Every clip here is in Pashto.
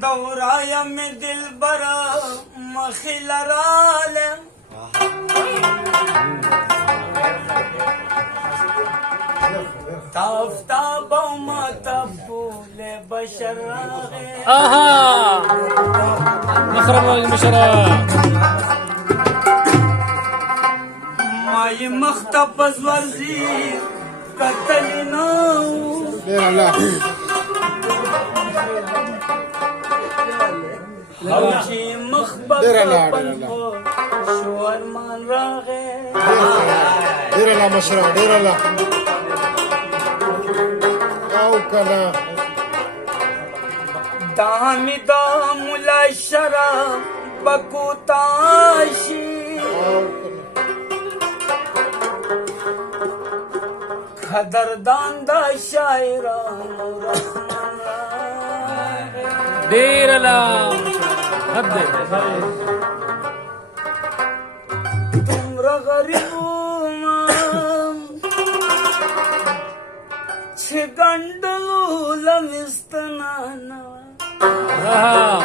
دورای می دل برا مخیلرالم تافتاب و متبول بشر آها مخرب المشرا مای مختب زورزی قتلنا لا حوشی مخبت پنپو شورمان راغه دير الله مشروع دير الله او كلا دامی دامولا شراب بکوتاشی قدردان دا شاعران و رحمان راغه دير الله هبدأ تمرا غریبومم چه گندلو لمستنانا آها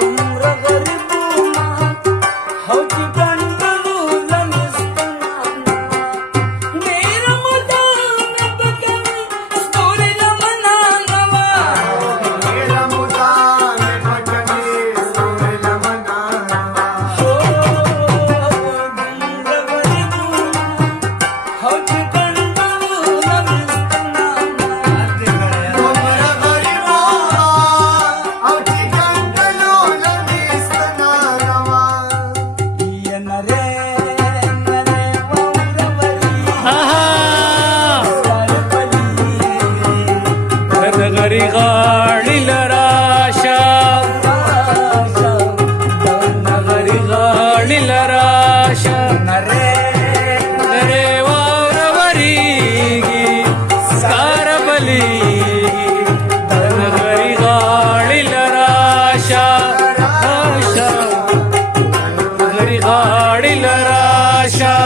تمرا غریبومم هو چه گندلو لمستنانا میرا مدام بکنی ستوری لمنانوا غاړي لراشه غاړي لراشه نره واوره وريږي سکار بليږي نغري غاړي لراشه نغري غاړي لراشه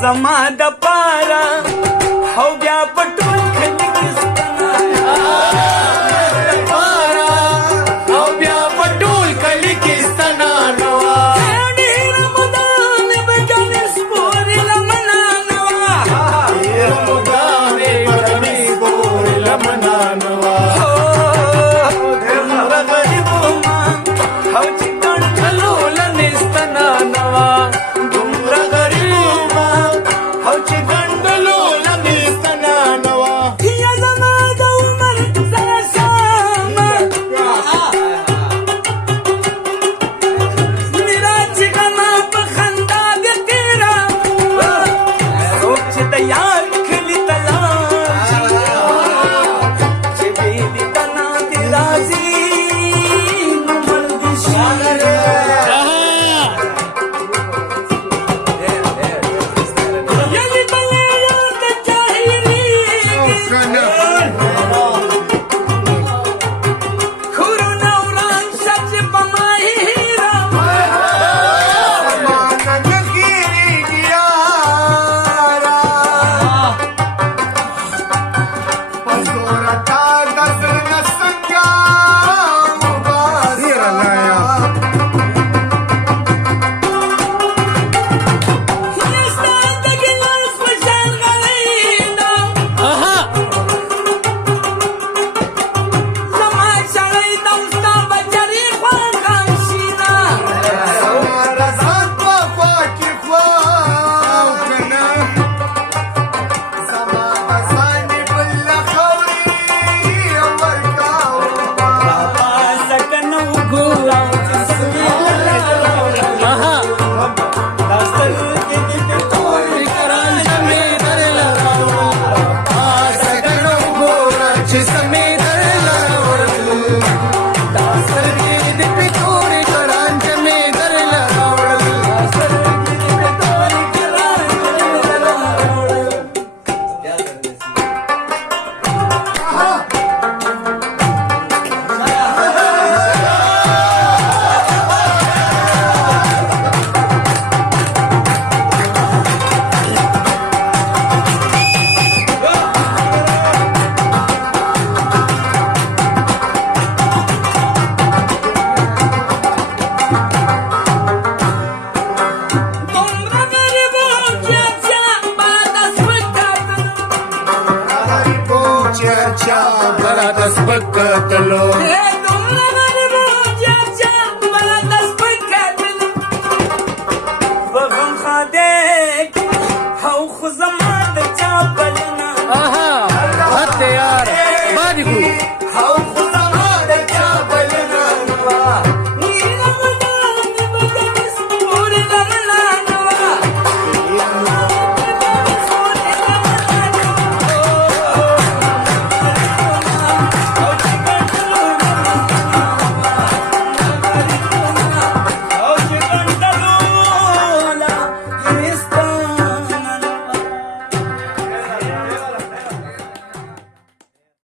زما د پارا او بیا پټول کلی کستنا پارا او بیا پټول کلی کستنا نوا ډیر مدام بجن سپور لمنا نوا ډیر مدام بجن سپور لمنا نوا غریب ما او چې माझे समेधरला आवडल दासरगी दिपी तोरी करांचे मे धरला आवडल चर्चा घरात बघतलो